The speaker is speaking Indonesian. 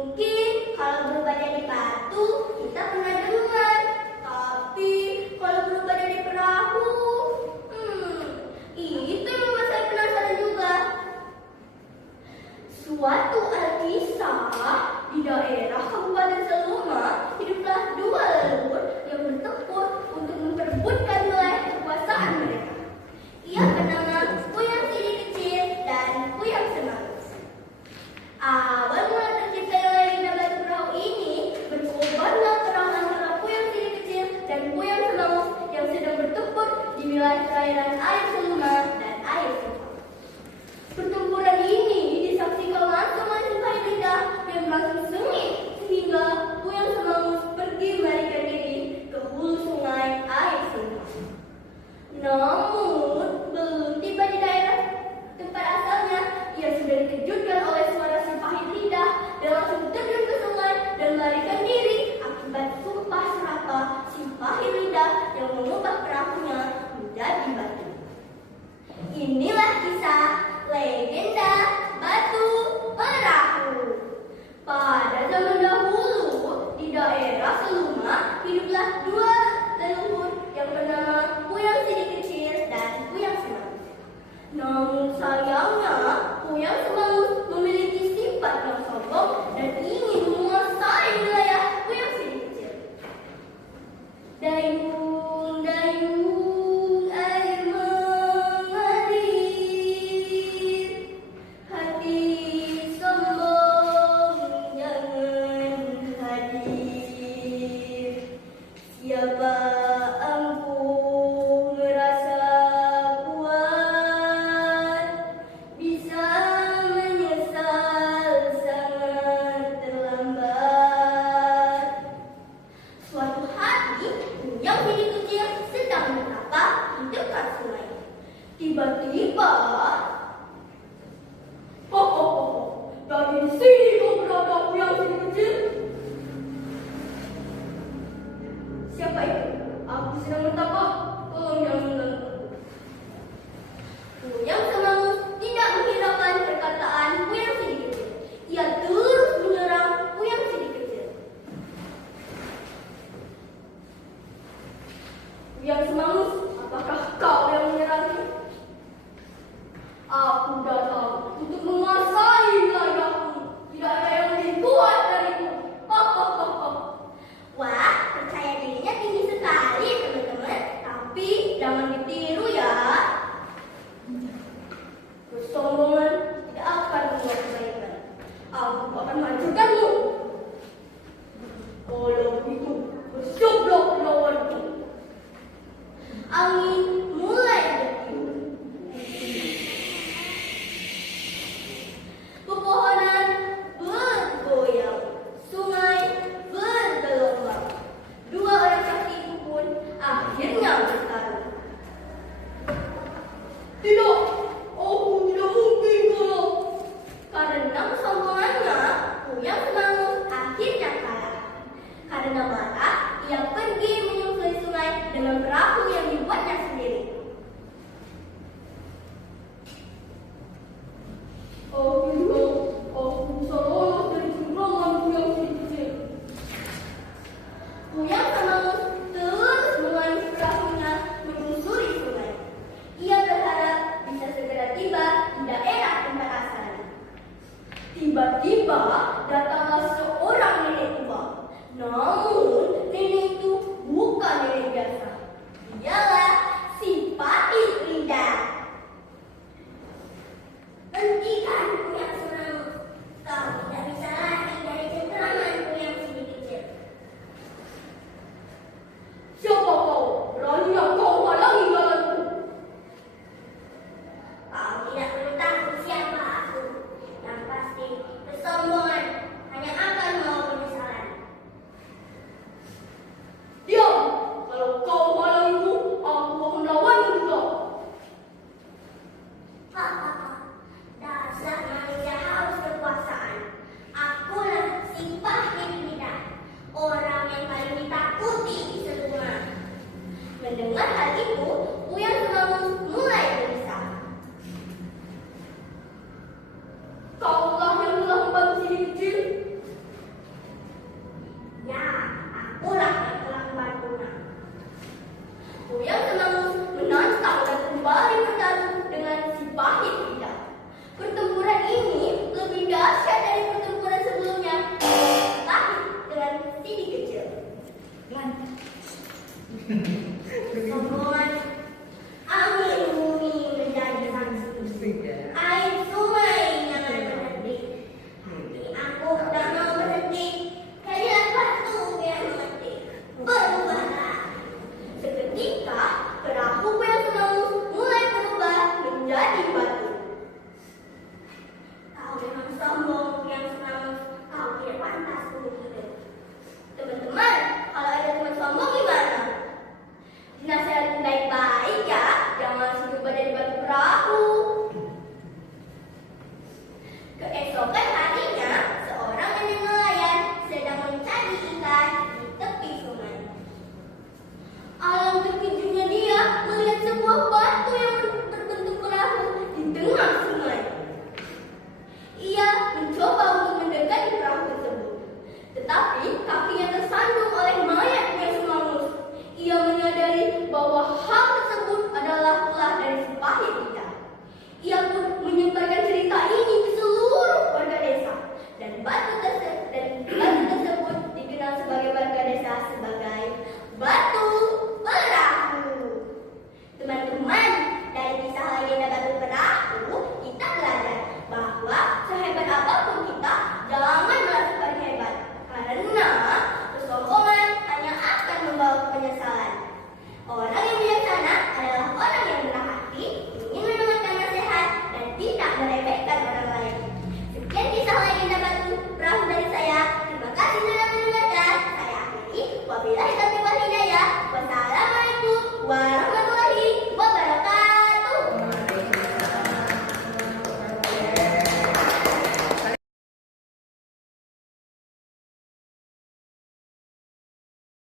Mungkin kalau berubah jadi batu, kita pernah dengar. Tapi kalau berubah jadi perahu, itu yang membuat saya penasaran juga. Suatu alkisah di daerah Kabupaten Seluma, hiduplah dua leluhur yang bertempur untuk memperebutkan wilayah kekuasaan mereka. Ia bernama Kuyang Siri Kecil dan Kuyang Semangus. Awal mula terciptanya legenda batu perahu ini berkobarlah perang antara Kuyang Siri Kecil dan Kuyang Semangus yang sedang bertempur di wilayah perairan air Seluma dan air Subang. Pertempuran ini disaksikan langsung oleh Sumpah Lidah yang berlangsung sengit sehingga Kuyang Semangus pergi melarikan diri ke hulu sungai air Subang. Namun belum tiba di daerah tempat asalnya, ia sudah dikejutkan oleh suara si pahit lidah dan langsung terjun ke sungai dan melarikan diri akibat sumpah serapah si pahit lidah yang mengubah perahunya menjadi batu. Inilah kisah legenda batu perahu. Pada zaman dahulu di daerah Seluma hiduplah dua leluhur yang bernama Kuyang Siri Kecil dan Kuyang Semangus. Namun sayangnya Kuyang Semangus memiliki sifat yang sombong dan ingin menguasai wilayah Kuyang Siri Kecil. Dayung, dayung, air mengalir, hati sombong jangan hadir. Siapa engkau merasa kuat, bisa menyesal sangat terlambat. Suatu hari, Kuyang Siri Kecil sedang bertapa di dekat sungai. Tiba-tiba, dari sini kau berada, Kuyang Siri Kecil. Siapa itu? Aku sedang bertapa. Tolong jangan mengganggu. Kuyang Semangus tidak menghiraukan perkataan Kuyang Siri Kecil. Ia terus menyerang Kuyang Siri Kecil. Kuyang Semangus, apakah kau yang menyerangku? Aku datang untuk menguasai wilayahmu. Tidak ada yang lebih kuat dariku. Wah, percaya dirinya tinggi sekali teman-teman. Tapi jangan ditiru ya. Kesombongan tidak akan membuat kebaikan. Aku akan menghancurkanmu